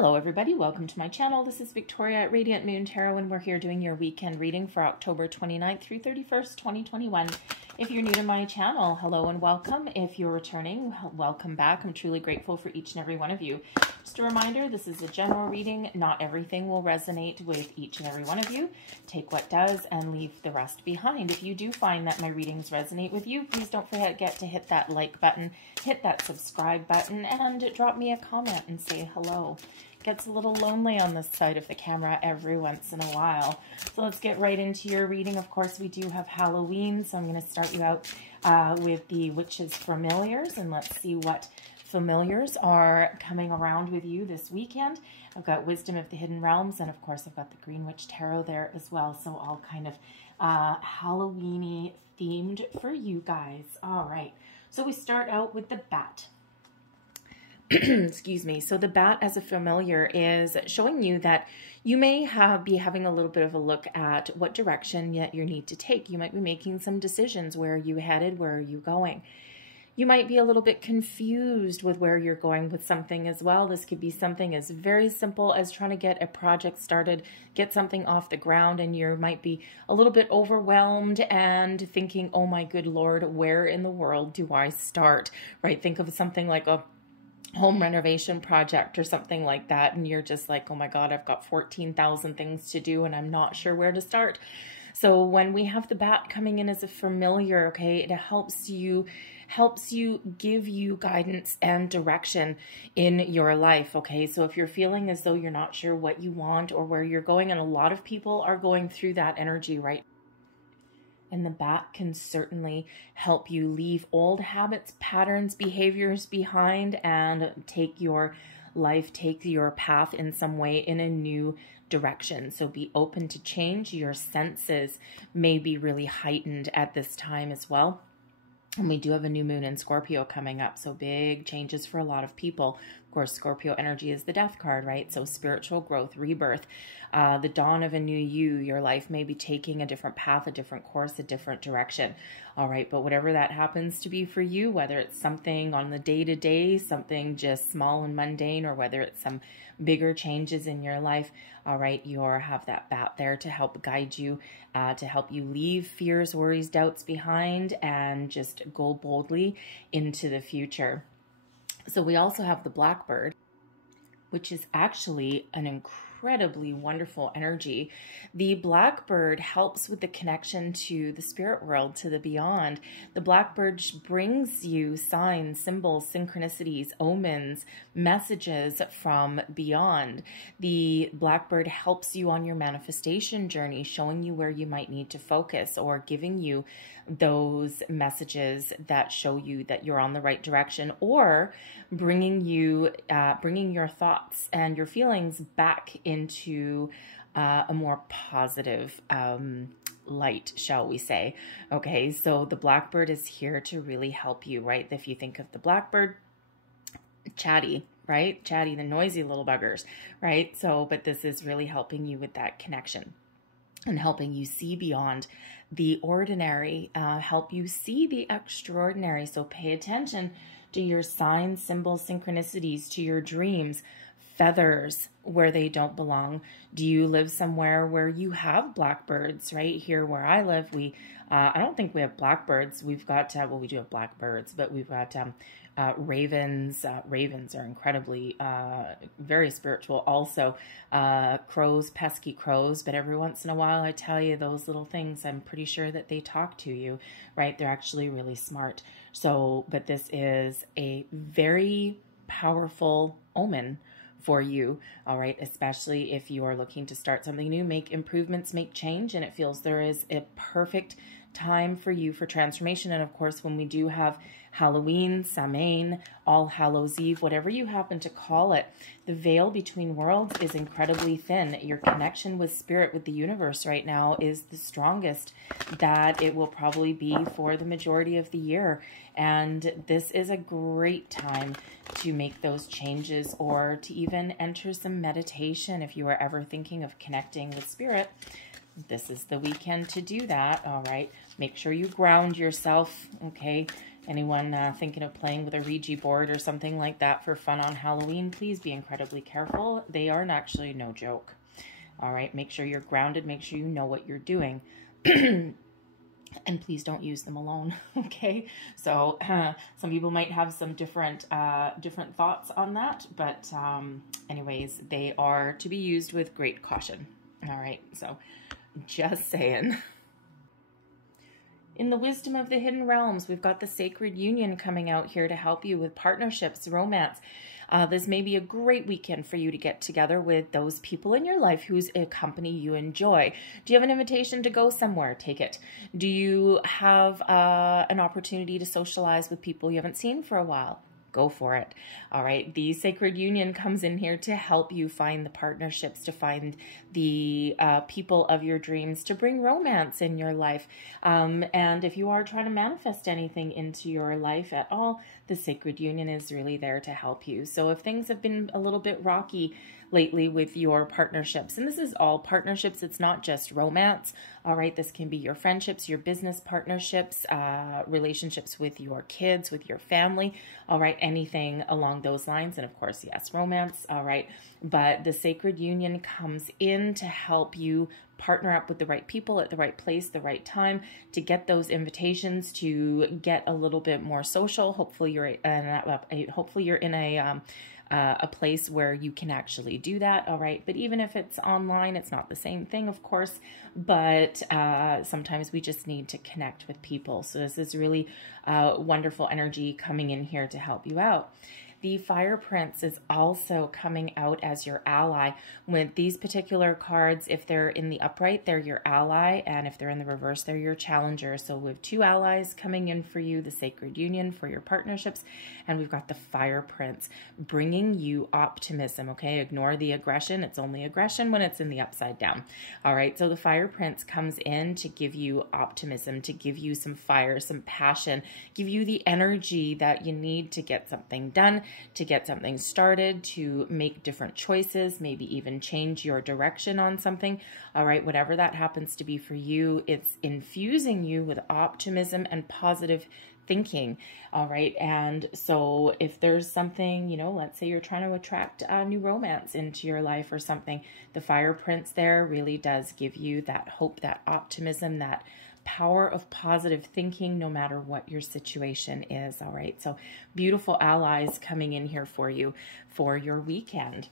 Hello everybody, welcome to my channel. This is Victoria at Radiant Moon Tarot, and we're here doing your weekend reading for October 29th through 31st, 2021. If you're new to my channel, hello and welcome. If you're returning, welcome back. I'm truly grateful for each and every one of you. Just a reminder, this is a general reading. Not everything will resonate with each and every one of you. Take what does and leave the rest behind. If you do find that my readings resonate with you, please don't forget to hit that like button, hit that subscribe button, and drop me a comment and say hello. Gets a little lonely on this side of the camera every once in a while. So let's get right into your reading. Of course, we do have Halloween, so I'm going to start you out with the Witch's Familiars, and let's see what familiars are coming around with you this weekend. I've got Wisdom of the Hidden Realms, and of course I've got the Green Witch Tarot there as well, so all kind of Halloween-y themed for you guys. All right, so we start out with the Bat. Excuse me. So the Bat as a familiar is showing you that you may be having a little bit of a look at what direction yet you need to take. You might be making some decisions. Where are you headed? Where are you going? You might be a little bit confused with where you're going with something as well. This could be something as very simple as trying to get a project started, get something off the ground, and you might be a little bit overwhelmed and thinking, oh my good Lord, where in the world do I start? Right? Think of something like a home renovation project or something like that, and you're just like, oh my God, I've got 14,000 things to do and I'm not sure where to start. So when we have the Bat coming in as a familiar, okay, it helps you give you guidance and direction in your life, okay? So if you're feeling as though you're not sure what you want or where you're going, and a lot of people are going through that energy right. And the Bat can certainly help you leave old habits, patterns, behaviors behind and take your life, take your path in some way in a new direction. So be open to change. Your senses may be really heightened at this time as well. And we do have a new moon in Scorpio coming up, so big changes for a lot of people. Of course, Scorpio energy is the death card, right? So spiritual growth, rebirth, the dawn of a new you. Your life may be taking a different path, a different course, a different direction. All right, but whatever that happens to be for you, whether it's something on the day-to-day, something just small and mundane, or whether it's some bigger changes in your life, all right, you have that Bat there to help guide you, to help you leave fears, worries, doubts behind and just go boldly into the future. So we also have the Blackbird, which is actually an incredibly wonderful energy. The Blackbird helps with the connection to the spirit world, to the beyond. The Blackbird brings you signs, symbols, synchronicities, omens, messages from beyond. The Blackbird helps you on your manifestation journey, showing you where you might need to focus or giving you those messages that show you that you're on the right direction, or bringing your thoughts and your feelings back into a more positive light, shall we say. Okay, so the Blackbird is here to really help you, right? If you think of the Blackbird, chatty, right? Chatty, the noisy little buggers, right? So, but this is really helping you with that connection and helping you see beyond the ordinary, help you see the extraordinary. So pay attention to your signs, symbols, synchronicities, to your dreams, feathers where they don't belong. Do you live somewhere where you have blackbirds? Right here where I live, I don't think we have blackbirds. We've got, well, we do have blackbirds, but we've got ravens. Ravens are incredibly, very spiritual. Also, crows, pesky crows. But every once in a while, I tell you, those little things, I'm pretty sure that they talk to you, right? They're actually really smart. So, but this is a very powerful omen for you, all right, especially if you are looking to start something new, make improvements, make change, and it feels there is a perfect time for you for transformation. And of course, when we do have Halloween, Samhain, All Hallows Eve, whatever you happen to call it, the veil between worlds is incredibly thin. Your connection with spirit, with the universe right now is the strongest that it will probably be for the majority of the year. And this is a great time to make those changes or to even enter some meditation. If you are ever thinking of connecting with spirit, this is the weekend to do that, all right? Make sure you ground yourself, okay? Anyone thinking of playing with a Ouija board or something like that for fun on Halloween, please be incredibly careful. They are actually no joke. All right, make sure you're grounded. Make sure you know what you're doing. And please don't use them alone, okay? So some people might have some different thoughts on that, but anyways, they are to be used with great caution. All right, so just saying. In the wisdom of the hidden realms, we've got the sacred union coming out here to help you with partnerships, romance. This may be a great weekend for you to get together with those people in your life whose company you enjoy. Do you have an invitation to go somewhere? Take it. Do you have an opportunity to socialize with people you haven't seen for a while? Go for it. All right. The sacred union comes in here to help you find the partnerships, to find the people of your dreams, to bring romance in your life. And if you are trying to manifest anything into your life at all, the sacred union is really there to help you. So if things have been a little bit rocky lately with your partnerships, and this is all partnerships, it's not just romance. All right, this can be your friendships, your business partnerships, relationships with your kids, with your family. All right, anything along those lines. And of course, yes, romance. All right, but the sacred union comes in to help you partner up with the right people at the right place, the right time, to get those invitations, to get a little bit more social. Hopefully you're in a place where you can actually do that. All right. But even if it's online, it's not the same thing, of course, but sometimes we just need to connect with people. So this is really wonderful energy coming in here to help you out. The Fire Prince is also coming out as your ally. With these particular cards, if they're in the upright, they're your ally, and if they're in the reverse, they're your challenger. So we have two allies coming in for you, the Sacred Union for your partnerships, and we've got the Fire Prince bringing you optimism, okay? Ignore the aggression. It's only aggression when it's in the upside down. All right, so the Fire Prince comes in to give you optimism, to give you some fire, some passion, give you the energy that you need to get something done, to get something started, to make different choices, maybe even change your direction on something. All right, whatever that happens to be for you, it's infusing you with optimism and positive thinking. All right, and so if there's something, you know, let's say you're trying to attract a new romance into your life or something, the Fire Prince there really does give you that hope, that optimism, that power of positive thinking, no matter what your situation is. All right, so beautiful allies coming in here for you for your weekend.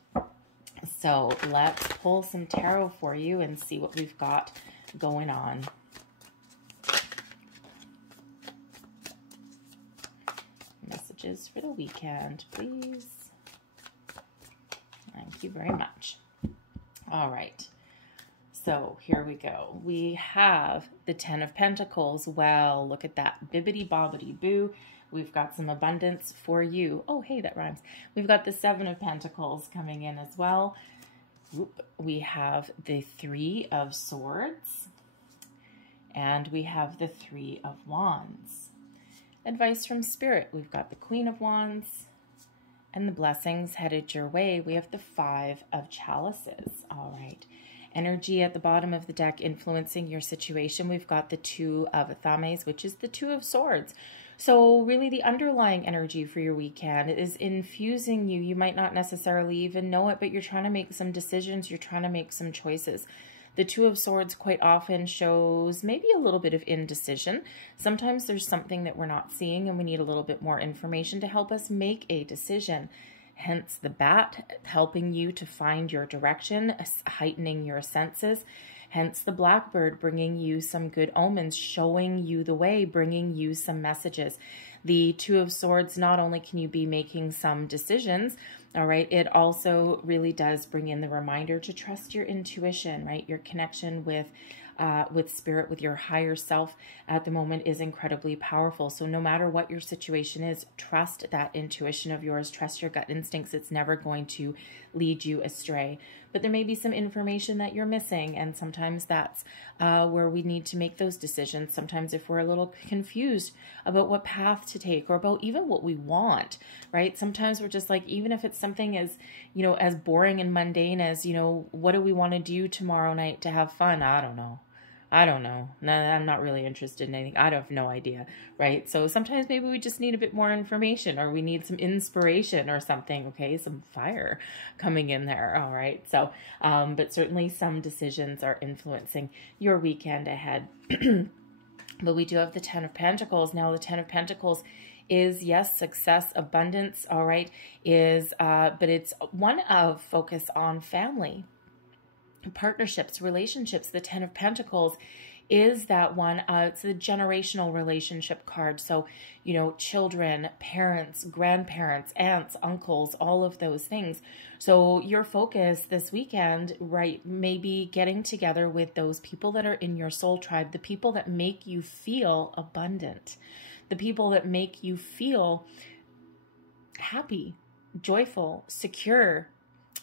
So let's pull some tarot for you and see what we've got going on. Messages for the weekend, please. Thank you very much. All right. So here we go. We have the 10 of Pentacles. Well, look at that. Bibbity bobbity boo. We've got some abundance for you. Oh, hey, that rhymes. We've got the 7 of Pentacles coming in as well. We have the 3 of Swords. And we have the 3 of Wands. Advice from Spirit. We've got the Queen of Wands. And the blessings headed your way. We have the 5 of Chalices. All right. Energy at the bottom of the deck influencing your situation. We've got the 2 of Athames, which is the 2 of Swords. So really the underlying energy for your weekend is infusing you. You might not necessarily even know it, but you're trying to make some decisions. You're trying to make some choices. The 2 of Swords quite often shows maybe a little bit of indecision. Sometimes there's something that we're not seeing and we need a little bit more information to help us make a decision. Hence the bat helping you to find your direction, heightening your senses. Hence the blackbird bringing you some good omens, showing you the way, bringing you some messages. The 2 of Swords, not only can you be making some decisions, all right, it also really does bring in the reminder to trust your intuition, right? Your connection with spirit, with your higher self at the moment is incredibly powerful. So no matter what your situation is, trust that intuition of yours, trust your gut instincts. It's never going to lead you astray. But there may be some information that you're missing, and sometimes that's where we need to make those decisions. Sometimes if we're a little confused about what path to take or about even what we want, right? Sometimes we're just like, even if it's something as, you know, as boring and mundane as, you know, what do we want to do tomorrow night to have fun? I don't know. I don't know. No, I'm not really interested in anything. I have no idea, right? So sometimes maybe we just need a bit more information, or we need some inspiration or something, okay? Some fire coming in there, all right? So, but certainly some decisions are influencing your weekend ahead. But we do have the Ten of Pentacles. Now, the Ten of Pentacles is, yes, success, abundance, all right, but it's one of focus on family, partnerships, relationships. The Ten of Pentacles is that one. It's the generational relationship card. So, you know, children, parents, grandparents, aunts, uncles, all of those things. So your focus this weekend, right, maybe getting together with those people that are in your soul tribe, the people that make you feel abundant, the people that make you feel happy, joyful, secure.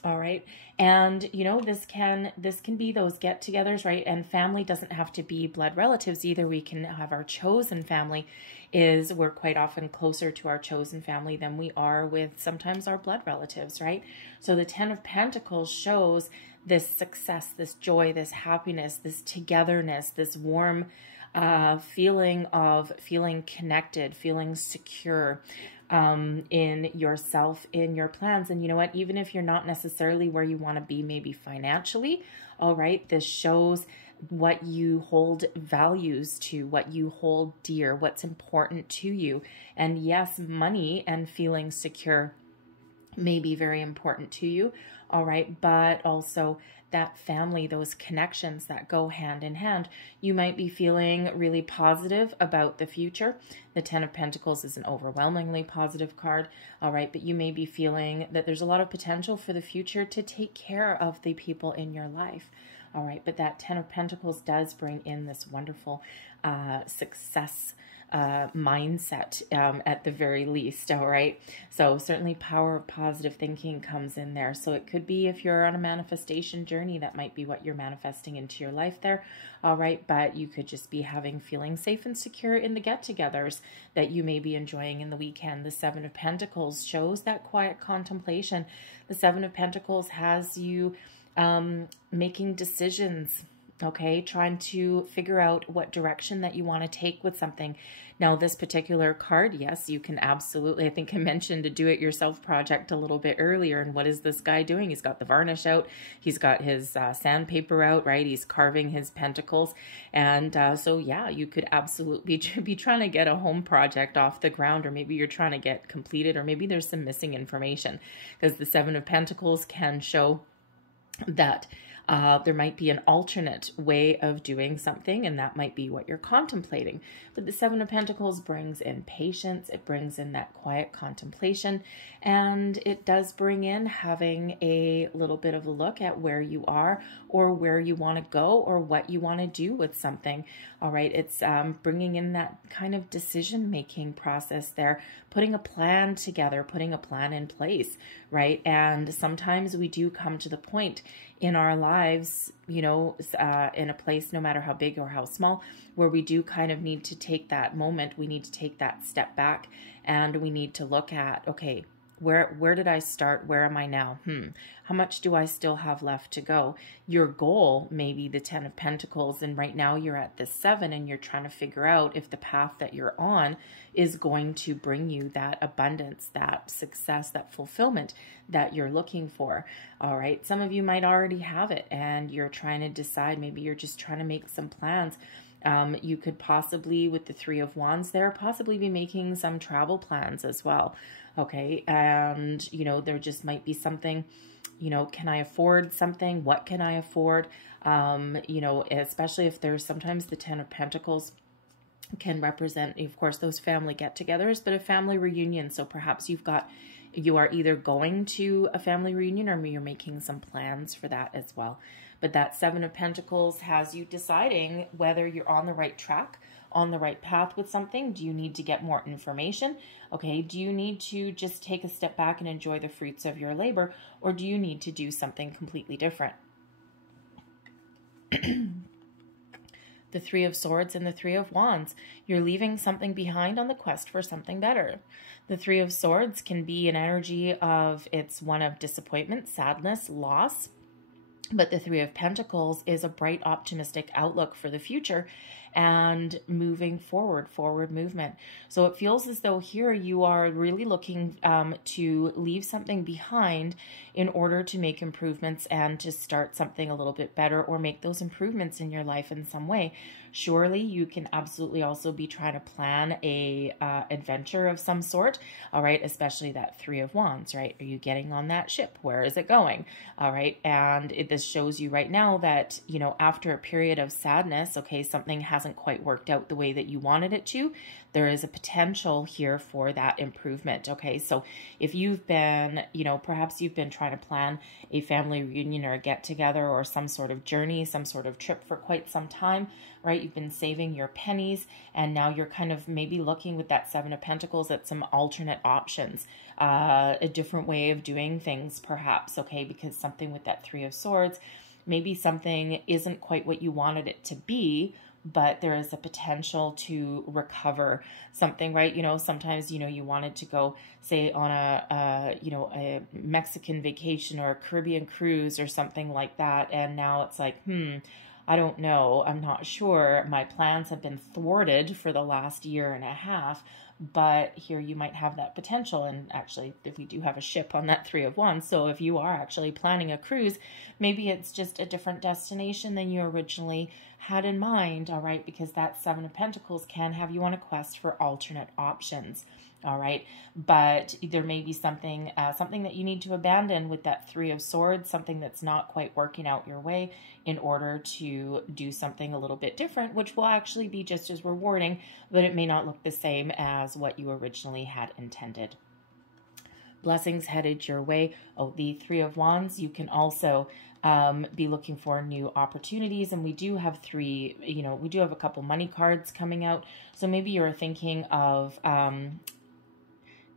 All right. And, you know, this can be those get-togethers, right? And family doesn't have to be blood relatives either. We can have our chosen family. We're quite often closer to our chosen family than we are with sometimes our blood relatives, right? So the Ten of Pentacles shows this success, this joy, this happiness, this togetherness, this warm feeling of feeling connected, feeling secure, in yourself, in your plans. And you know what, even if you're not necessarily where you want to be, maybe financially, all right, this shows what you hold values to, what you hold dear, what's important to you. And yes, money and feeling secure may be very important to you, all right, but also that family, those connections that go hand in hand. You might be feeling really positive about the future. The Ten of Pentacles is an overwhelmingly positive card, all right, but you may be feeling that there's a lot of potential for the future to take care of the people in your life, all right, but that Ten of Pentacles does bring in this wonderful success mindset at the very least, all right? So certainly power of positive thinking comes in there. So it could be, if you're on a manifestation journey, that might be what you're manifesting into your life there, all right? But you could just be feeling safe and secure in the get-togethers that you may be enjoying in the weekend. The Seven of Pentacles shows that quiet contemplation. The Seven of Pentacles has you making decisions, okay, trying to figure out what direction that you want to take with something. Now, this particular card, yes, you can absolutely, I think I mentioned a do-it-yourself project a little bit earlier, and what is this guy doing? He's got the varnish out, he's got his sandpaper out, right? He's carving his pentacles, and so yeah, you could absolutely be trying to get a home project off the ground, or maybe you're trying to get completed, or maybe there's some missing information, because the Seven of Pentacles can show that there might be an alternate way of doing something, and that might be what you're contemplating. But the Seven of Pentacles brings in patience, it brings in that quiet contemplation, and it does bring in having a little bit of a look at where you are, or where you want to go, or what you want to do with something. All right, it's bringing in that kind of decision-making process there, putting a plan together, putting a plan in place, right? And sometimes we do come to the point in our lives, you know, in a place, no matter how big or how small, where we do kind of need to take that moment. We need to take that step back, and we need to look at, okay, where did I start? Where am I now? How much do I still have left to go? Your goal may be the Ten of Pentacles, and right now you're at the Seven, and you're trying to figure out if the path that you're on is going to bring you that abundance, that success, that fulfillment that you're looking for. All right. Some of you might already have it, and you're trying to decide. Maybe you're just trying to make some plans. You could possibly, with the Three of Wands there, possibly be making some travel plans as well. Okay. And, you know, there just might be something, you know, can I afford something? What can I afford? You know, especially if there's sometimes the Ten of Pentacles can represent, of course, those family get-togethers, but a family reunion. So perhaps you are either going to a family reunion, or you're making some plans for that as well. But that Seven of Pentacles has you deciding whether you're on the right track, on the right path with something. Do you need to get more information? Okay, do you need to just take a step back and enjoy the fruits of your labor, or do you need to do something completely different? The Three of Swords and the Three of Wands. You're leaving something behind on the quest for something better. The Three of Swords can be an energy of, it's one of disappointment, sadness, loss. But the Three of Pentacles is a bright, optimistic outlook for the future and moving forward, forward movement. So it feels as though here you are really looking to leave something behind in order to make improvements and to start something a little bit better, or make those improvements in your life in some way. Surely you can absolutely also be trying to plan a adventure of some sort, all right, especially that Three of Wands, right? Are you getting on that ship? Where is it going? All right, and this shows you right now that, you know, after a period of sadness, okay, something hasn't quite worked out the way that you wanted it to. There is a potential here for that improvement, okay? So if you've been, you know, perhaps you've been trying to plan a family reunion or a get-together or some sort of journey, some sort of trip for quite some time, right? You've been saving your pennies, and now you're kind of maybe looking with that Seven of Pentacles at some alternate options, a different way of doing things perhaps, okay? Because something with that Three of Swords, maybe something isn't quite what you wanted it to be, but there is a potential to recover something, right? You know, sometimes, you know, you wanted to go, say, on you know, a Mexican vacation or a Caribbean cruise or something like that, and now it's like, I don't know, I'm not sure. My plans have been thwarted for the last year and a half, but here you might have that potential. And actually, if we do have a ship on that Three of Wands, so if you are actually planning a cruise, maybe it's just a different destination than you originally had in mind, all right? Because that Seven of Pentacles can have you on a quest for alternate options. All right, but there may be something that you need to abandon with that Three of Swords, something that's not quite working out your way, in order to do something a little bit different, which will actually be just as rewarding, but it may not look the same as what you originally had intended. Blessings headed your way. Oh, the Three of Wands, you can also be looking for new opportunities. And we do have three, you know, we do have a couple money cards coming out. So maybe you're thinking of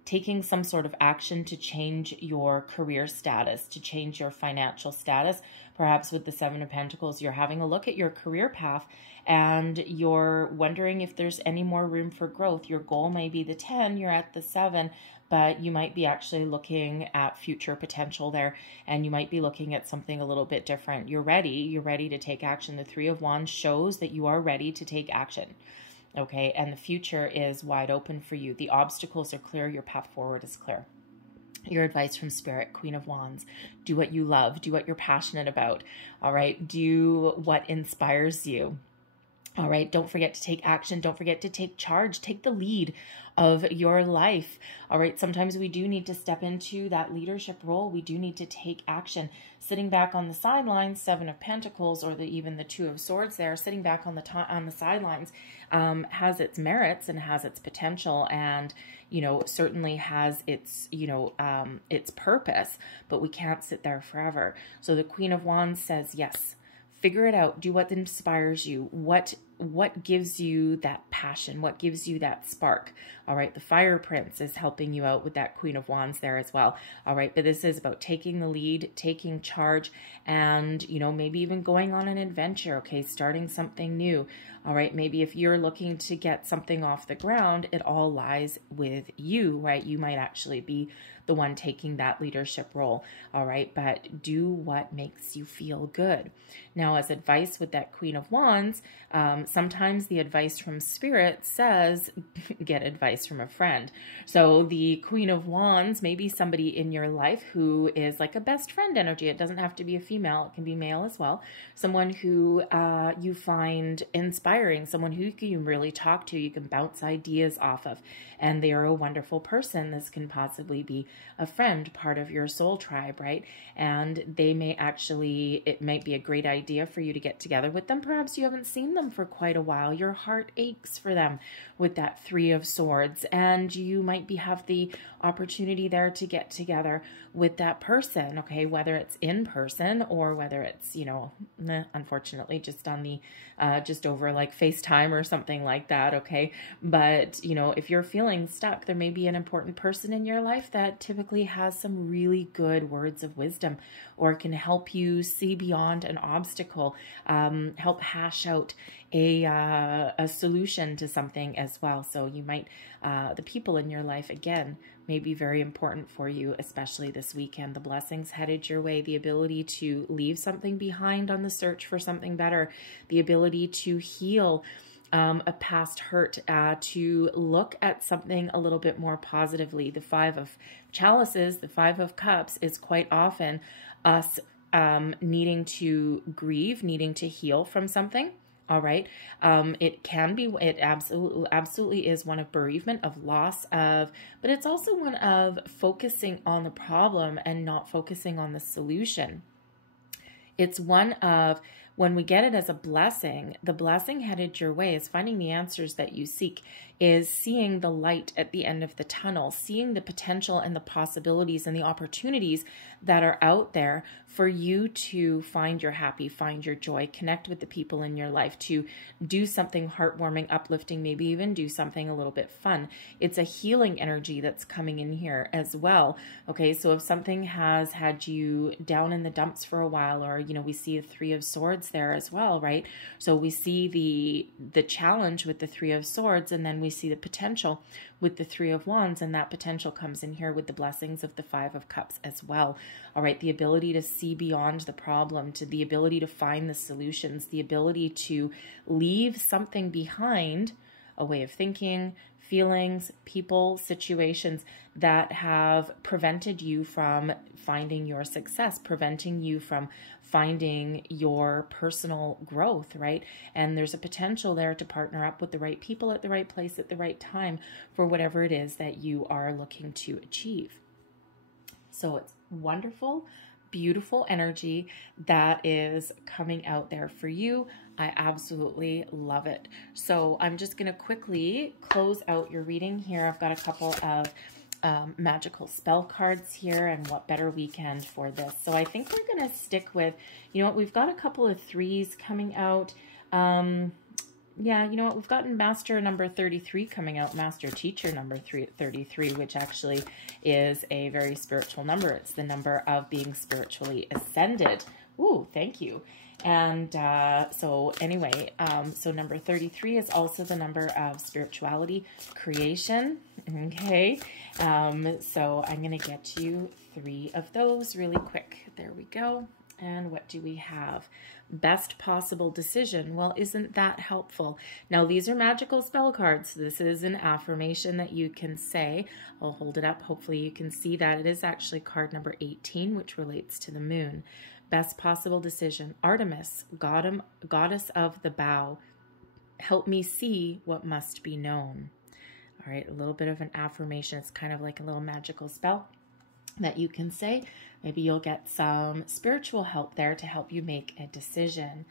taking some sort of action to change your career status, to change your financial status. Perhaps with the Seven of Pentacles, you're having a look at your career path and you're wondering if there's any more room for growth. Your goal may be the 10, you're at the 7, but you might be actually looking at future potential there, and you might be looking at something a little bit different. You're ready to take action. The Three of Wands shows that you are ready to take action. Okay, and the future is wide open for you. The obstacles are clear. Your path forward is clear. Your advice from Spirit, Queen of Wands: do what you love. Do what you're passionate about. All right, do what inspires you. All right, don't forget to take action. Don't forget to take charge. Take the lead of your life. All right, sometimes we do need to step into that leadership role. We do need to take action. Sitting back on the sidelines, Seven of Pentacles, or even the Two of Swords there, sitting back on the sidelines has its merits and has its potential, and, you know, certainly has its, you know, its purpose, but we can't sit there forever. So the Queen of Wands says, yes, figure it out. Do what inspires you. What gives you that passion? What gives you that spark? All right, the Fire Prince is helping you out with that Queen of Wands there as well. All right, but this is about taking the lead, taking charge, and, you know, maybe even going on an adventure, okay, starting something new. All right, maybe if you're looking to get something off the ground, it all lies with you, right? You might actually be the one taking that leadership role, all right? But do what makes you feel good. Now, as advice with that Queen of Wands, sometimes the advice from Spirit says, get advice from a friend. So the Queen of Wands may be somebody in your life who is like a best friend energy. It doesn't have to be a female. It can be male as well. Someone who you find inspiring, someone who you can really talk to, you can bounce ideas off of, and they are a wonderful person. This can possibly be a friend, part of your soul tribe, right? And they may actually, it might be a great idea for you to get together with them. Perhaps you haven't seen them for quite a while. Your heart aches for them with that Three of Swords, and you might have the opportunity there to get together with that person, okay? Whether it's in person or whether it's, you know, unfortunately just on the, just over like FaceTime or something like that, okay? But, you know, if you're feeling stuck, there may be an important person in your life that typically has some really good words of wisdom, or can help you see beyond an obstacle, help hash out a solution to something as well. So you might, the people in your life, again, may be very important for you, especially this weekend. The blessings headed your way, the ability to leave something behind on the search for something better, the ability to heal a past hurt, to look at something a little bit more positively. The Five of Chalices, the Five of Cups, is quite often us needing to grieve, needing to heal from something. All right. It can be, it absolutely is one of bereavement, of loss of, but it's also one of focusing on the problem and not focusing on the solution. It's one of, when we get it as a blessing, the blessing headed your way is finding the answers that you seek, is seeing the light at the end of the tunnel, seeing the potential and the possibilities and the opportunities that are out there for you to find your happy, find your joy, connect with the people in your life, to do something heartwarming, uplifting, maybe even do something a little bit fun. It's a healing energy that's coming in here as well. Okay, so if something has had you down in the dumps for a while, or, you know, we see a Three of Swords there as well, right? So we see the challenge with the Three of Swords, and then we see the potential with the Three of Wands, and that potential comes in here with the blessings of the Five of Cups as well. All right, the ability to see beyond the problem, to the ability to find the solutions, the ability to leave something behind, a way of thinking, feelings, people, situations that have prevented you from finding your success, preventing you from finding your personal growth, right? And there's a potential there to partner up with the right people at the right place at the right time for whatever it is that you are looking to achieve. So it's wonderful, beautiful energy that is coming out there for you. I absolutely love it. So I'm just going to quickly close out your reading here. I've got a couple of magical spell cards here, and what better weekend for this. So I think we're going to stick with, you know what, we've got a couple of threes coming out. Yeah, you know what, we've gotten Master number 33 coming out, Master Teacher number 33, which actually is a very spiritual number. It's the number of being spiritually ascended. Ooh, thank you. And so anyway, so number 33 is also the number of spirituality, creation. Okay, so I'm going to get you 3 of those really quick. There we go. And what do we have? Best possible decision. Well, isn't that helpful? Now, these are magical spell cards. This is an affirmation that you can say. I'll hold it up. Hopefully you can see that. It is actually card number 18, which relates to the moon. Best possible decision. Artemis, goddess of the bow, help me see what must be known. All right, a little bit of an affirmation. It's kind of like a little magical spell that you can say. Maybe you'll get some spiritual help there to help you make a decision.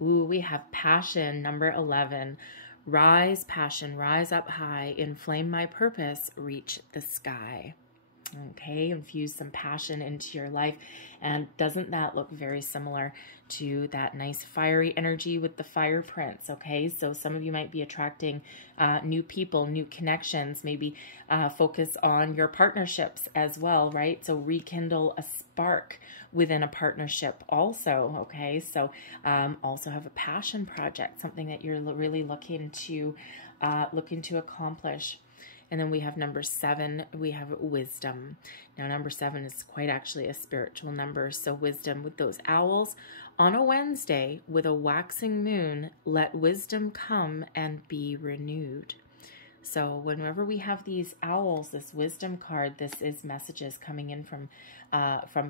Ooh, we have passion, number 11. Rise, passion, rise up high, inflame my purpose, reach the sky. Okay, infuse some passion into your life. And doesn't that look very similar to that nice fiery energy with the fire prince? Okay, so some of you might be attracting new people, new connections, maybe focus on your partnerships as well, right? So rekindle a spark within a partnership also, okay? So also have a passion project, something that you're really looking to accomplish. And then we have number 7, we have wisdom. Now, number 7 is quite actually a spiritual number. So wisdom with those owls. On a Wednesday with a waxing moon, let wisdom come and be renewed. So whenever we have these owls, this wisdom card, this is messages coming in from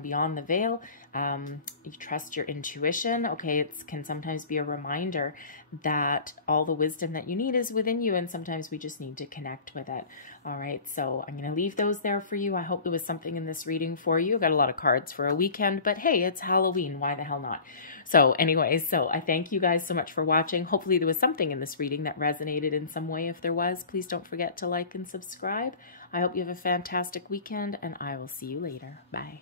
beyond the veil. You trust your intuition. Okay, it can sometimes be a reminder that all the wisdom that you need is within you, and sometimes we just need to connect with it. All right, so I'm going to leave those there for you. I hope there was something in this reading for you. I've got a lot of cards for a weekend, but hey, it's Halloween. Why the hell not? So anyways, so I thank you guys so much for watching. Hopefully there was something in this reading that resonated in some way. If there was, please don't forget to like and subscribe. I hope you have a fantastic weekend, and I will see you later. Bye.